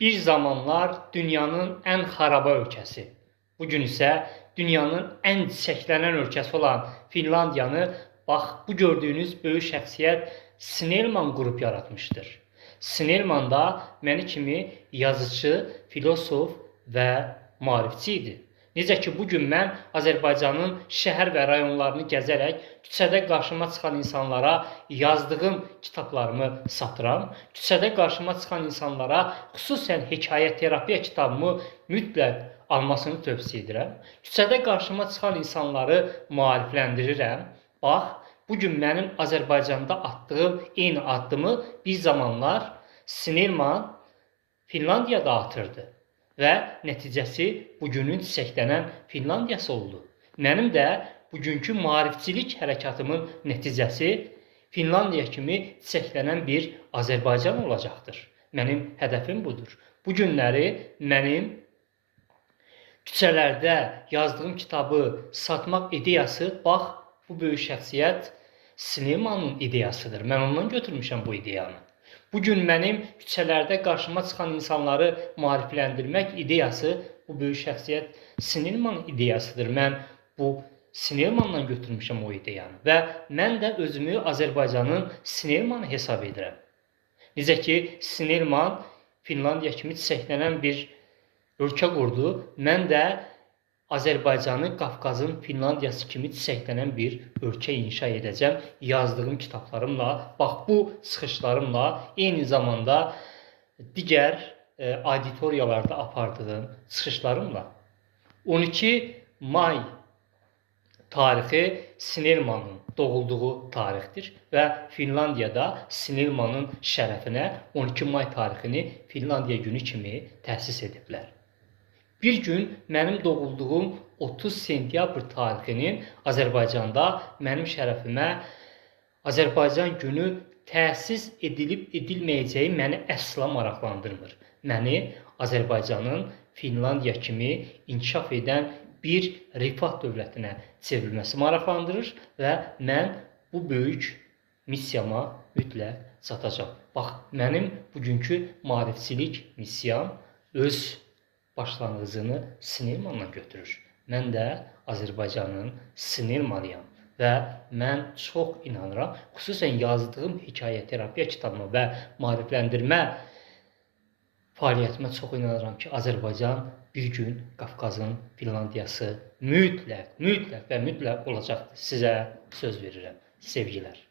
Bir zamanlar dünyanın en xaraba ölkəsi, bugün isə dünyanın en çiçəklənən ölkəsi olan Finlandiyanı bax bu gördüyünüz böyük şəxsiyyət Snellman qrup yaratmışdır. Snellman da məni kimi yazıcı, filosof və maarifçi idi. Necə ki, bugün mən Azərbaycanın şəhər və rayonlarını gəzərək küçədə qarşıma çıxan insanlara yazdığım kitablarımı satıram. Küçədə qarşıma çıxan insanlara xüsusən hekayə terapiya kitabımı mütləq almasını tövsiyə edirəm. Küçədə qarşıma çıxan insanları maarifləndirirəm. Bax, bugün mənim Azərbaycanda attığım eyni addımı bir zamanlar Snellman Finlandiyada atırdı. Və nəticəsi bugünün çiçəklənən Finlandiyası oldu. Mənim də bugünkü maarifçilik hərəkatımın nəticəsi Finlandiya kimi çiçəklənən bir Azərbaycan olacaqdır. Mənim hədəfim budur. Bu günləri mənim küçələrdə yazdığım kitabı satmaq ideyası bax bu böyük şəxsiyyət Snellmanın ideyasıdır. Mən ondan götürmüşəm bu ideyanı. Bugün mənim küçələrdə qarşıma çıxan insanları maarifləndirmək ideyası bu böyük şəxsiyyət Snellmanın ideyasıdır. Mən bu Snellmandan götürmüşəm o ideyanı və mən də özümü Azərbaycanın Snellmanı hesab edirəm. Necə ki, Snellman Finlandiya kimi çiçəklənən bir ölkə qurdu, mən də Azərbaycanı Qafqazın Finlandiyası kimi çiçəklənən bir ölkə inşa edəcəm yazdığım kitablarımla, bax bu çıxışlarımla, eyni zamanda digər auditoriyalarda apardığım çıxışlarımla. 12 may tarixi Snellmanın doğulduğu tarixdir və Finlandiyada Snellmanın şərəfinə 12 may tarixini Finlandiya günü kimi təsis ediblər. Bir gün mənim doğulduğum 30 sentyabr tarixinin Azərbaycanda mənim şərəfimə Azərbaycan günü təsis edilib edilməyəcəyi məni əsla maraqlandırmır. Məni Azərbaycanın Finlandiya kimi inkişaf edən bir rifah dövlətinə çevrilməsi maraqlandırır və mən bu böyük missiyama mütləq çatacağam. Bax, mənim bugünkü maarifçilik missiyam öz başlanğıcını Snellmanla götürür. Mən də Azərbaycanın Snellmanıyam və mən çox inanıram, xüsusən yazdığım hekayə terapiya kitabıma və maarifləndirmə fəaliyyətimə çox inanıram ki, Azərbaycan bir gün Qafqazın Finlandiyası mütləq və mütləq olacaqdır. Sizə söz verirəm. Sevgilər.